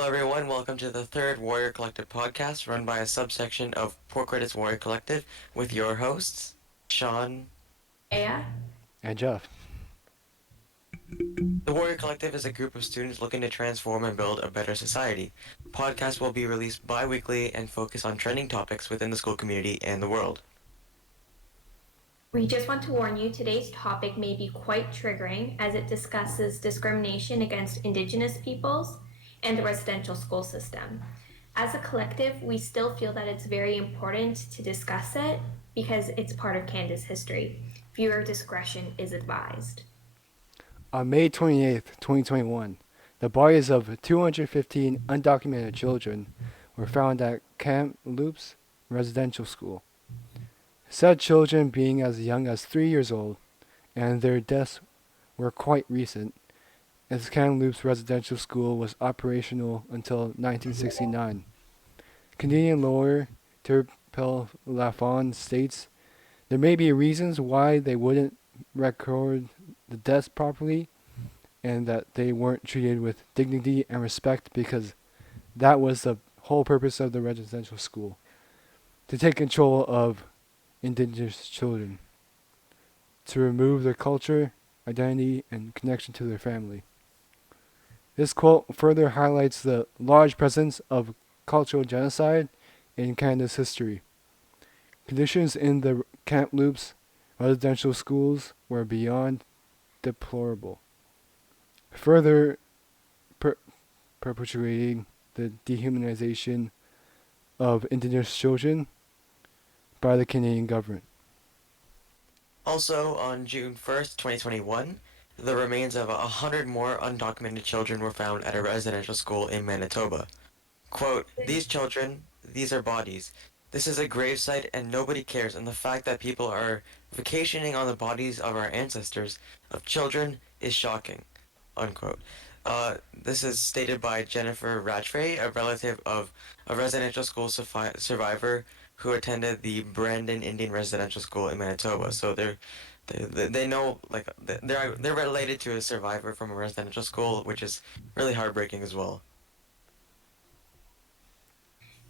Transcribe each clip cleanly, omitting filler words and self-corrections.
Hello, everyone. Welcome to the third Warrior Collective podcast, run by a subsection of Poor Credits Warrior Collective, with your hosts, Sean. Yeah. And Jeff. The Warrior Collective is a group of students looking to transform and build a better society. Podcasts will be released bi-weekly and focus on trending topics within the school community and the world. We just want to warn you today's topic may be quite triggering as it discusses discrimination against Indigenous peoples and the residential school system. As a collective, we still feel that it's very important to discuss it because it's part of Canada's history. Viewer discretion is advised. On May 28th, 2021, the bodies of 215 undocumented children were found at Camp Loops Residential School. Said children being as young as 3 years old, and their deaths were quite recent, as Kamloops Residential School was operational until 1969. Canadian lawyer Terpel Lafon states there may be reasons why they wouldn't record the deaths properly, and that they weren't treated with dignity and respect because that was the whole purpose of the residential school, to take control of Indigenous children, to remove their culture, identity, and connection to their family. This quote further highlights the large presence of cultural genocide in Canada's history. Conditions in the Kamloops residential schools were beyond deplorable, further per- perpetuating the dehumanization of Indigenous children by the Canadian government. Also, on June 1st, 2021, the remains of 100 more undocumented children were found at a residential school in Manitoba. Quote, these children, these are bodies. This is a gravesite and nobody cares, and the fact that people are vacationing on the bodies of our ancestors, of children, is shocking. Unquote. This is stated by Jennifer Ratchfray, a relative of a residential school survivor who attended the Brandon Indian Residential School in Manitoba. So they know, like, they're related to a survivor from a residential school, which is really heartbreaking as well.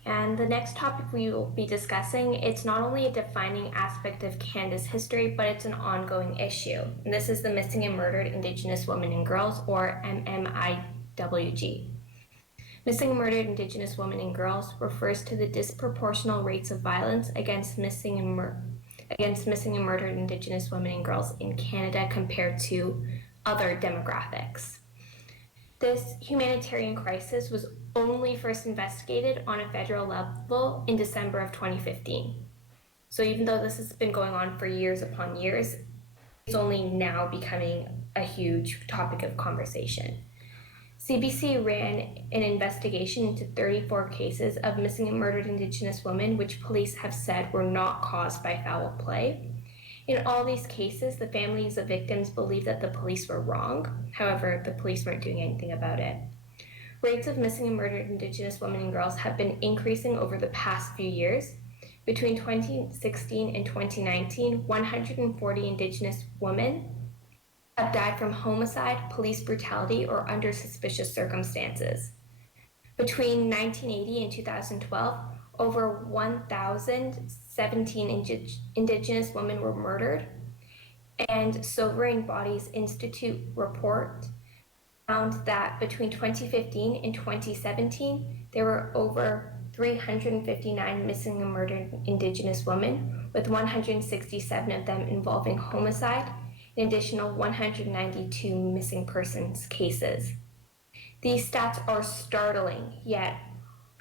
And the next topic we will be discussing, it's not only a defining aspect of Canada's history, but it's an ongoing issue. And this is the Missing and Murdered Indigenous Women and Girls, or MMIWG. Missing and Murdered Indigenous Women and Girls refers to the disproportional rates of violence against missing and murdered Indigenous women and girls in Canada compared to other demographics. This humanitarian crisis was only first investigated on a federal level in December of 2015. So even though this has been going on for years upon years, it's only now becoming a huge topic of conversation. CBC ran an investigation into 34 cases of missing and murdered Indigenous women, which police have said were not caused by foul play. In all these cases, the families of victims believe that the police were wrong. However, the police weren't doing anything about it. Rates of missing and murdered Indigenous women and girls have been increasing over the past few years. Between 2016 and 2019, 140 Indigenous women have died from homicide, police brutality, or under suspicious circumstances. Between 1980 and 2012, over 1,017 Indigenous women were murdered, and Sobering Bodies Institute report found that between 2015 and 2017, there were over 359 missing and murdered Indigenous women, with 167 of them involving homicide, an additional 192 missing persons cases. These stats are startling, yet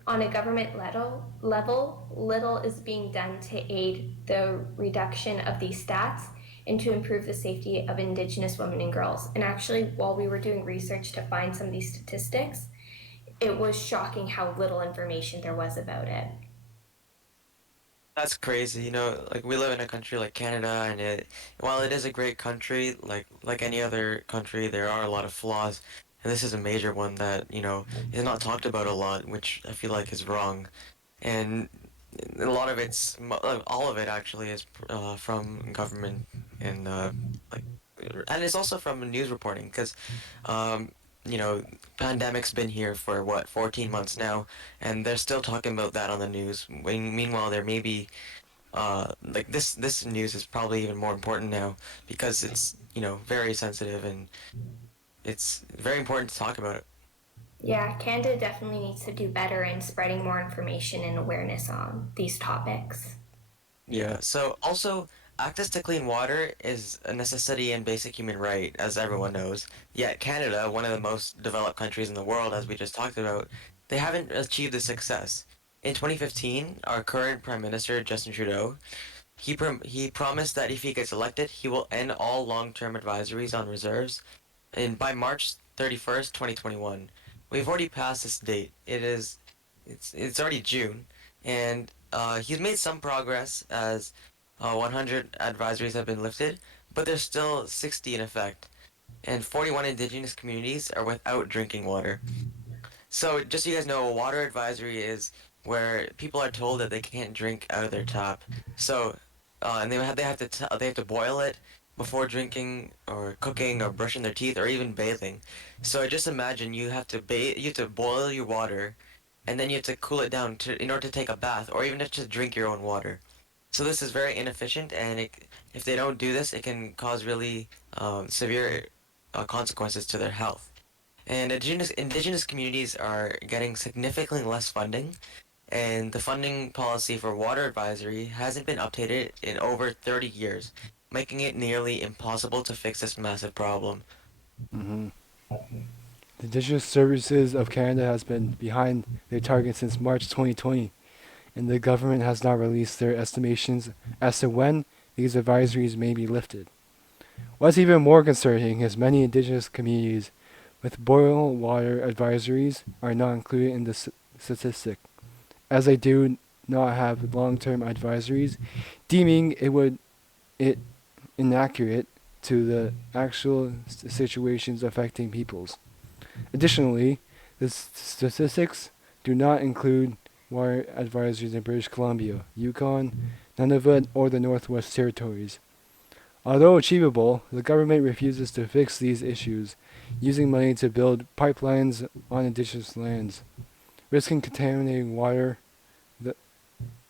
on a government level, little is being done to aid the reduction of these stats and to improve the safety of Indigenous women and girls. And actually, while we were doing research to find some of these statistics, it was shocking how little information there was about it. That's crazy, like we live in a country like Canada, and while it is a great country, like any other country, there are a lot of flaws, and this is a major one that, is not talked about a lot, which I feel like is wrong. And a lot of all of it actually is from government and like, and it's also from news reporting, because um, you know, pandemic's been here for what, 14 months now, and they're still talking about that on the news. Meanwhile, there may be like this news is probably even more important now because it's, very sensitive and it's very important to talk about it. Yeah, Canada definitely needs to do better in spreading more information and awareness on these topics. Yeah, so also access to clean water is a necessity and basic human right, as everyone knows. Yet Canada, one of the most developed countries in the world, as we just talked about, they haven't achieved this success. In 2015, our current Prime Minister, Justin Trudeau, he promised that if he gets elected, he will end all long-term advisories on reserves and by March 31st, 2021. We've already passed this date. It's already June, and he's made some progress as 100 advisories have been lifted, but there's still 60 in effect, and 41 Indigenous communities are without drinking water. So just so you guys know, a water advisory is where people are told that they can't drink out of their tap. So, and they have to boil it before drinking or cooking or brushing their teeth or even bathing. So just imagine you have to boil your water, and then you have to cool it down in order to take a bath or even just to drink your own water. So this is very inefficient, and if they don't do this, it can cause really severe consequences to their health. And indigenous communities are getting significantly less funding, and the funding policy for water advisory hasn't been updated in over 30 years, making it nearly impossible to fix this massive problem. Hmm. The Digital Services of Canada has been behind their target since March 2020, and the government has not released their estimations as to when these advisories may be lifted. What's even more concerning is many Indigenous communities with boil water advisories are not included in the statistic, as they do not have long-term advisories, deeming it inaccurate to the actual situations affecting peoples. Additionally, the statistics do not include water advisories in British Columbia, Yukon, Nunavut, or the Northwest Territories. Although achievable, the government refuses to fix these issues, using money to build pipelines on indigenous lands, risking contaminating water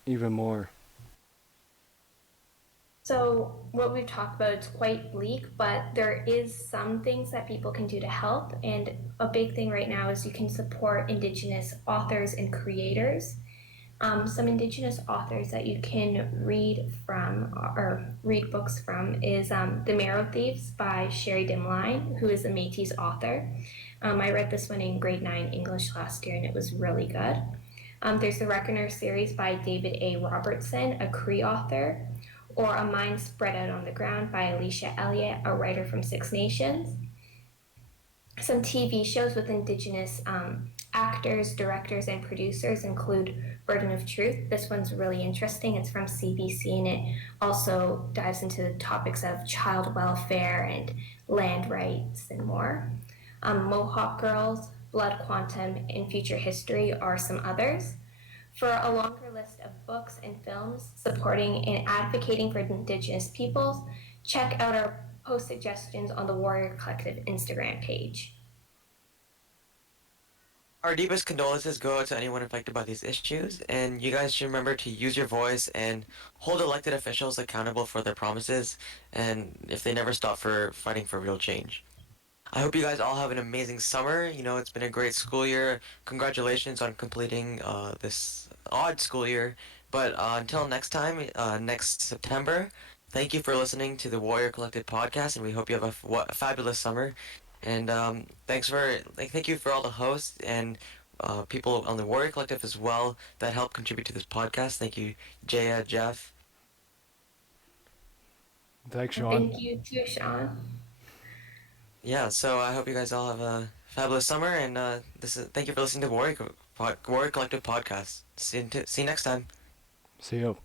even more. So, what we've talked about, it's quite bleak, but there is some things that people can do to help. And a big thing right now is you can support Indigenous authors and creators. Some Indigenous authors that you can read from or read books from is The Marrow Thieves by Sherry Dimline, who is a Métis author. I read this one in grade 9 English last year and it was really good. There's the Reckoner series by David A. Robertson, a Cree author, or A Mind Spread Out on the Ground by Alicia Elliott, a writer from Six Nations. Some TV shows with Indigenous actors, directors, and producers include Burden of Truth. This one's really interesting. It's from CBC and it also dives into the topics of child welfare and land rights and more. Mohawk Girls, Blood Quantum, and Future History are some others. For a longer list of books and films supporting and advocating for Indigenous peoples, check out our post suggestions on the Warrior Collective Instagram page. Our deepest condolences go out to anyone affected by these issues, and you guys should remember to use your voice and hold elected officials accountable for their promises, and if they never stop for fighting for real change. I hope you guys all have an amazing summer. It's been a great school year. Congratulations on completing this odd school year. But until next time, next September, thank you for listening to the Warrior Collective podcast, and we hope you have a fabulous summer. And thank you for all the hosts and people on the Warrior Collective as well that help contribute to this podcast. Thank you, Jaya, Jeff. Thanks, And Sean. thank you too, Sean. Yeah, so I hope you guys all have a fabulous summer, and thank you for listening to Warrior Collective podcast. See you next time. See you.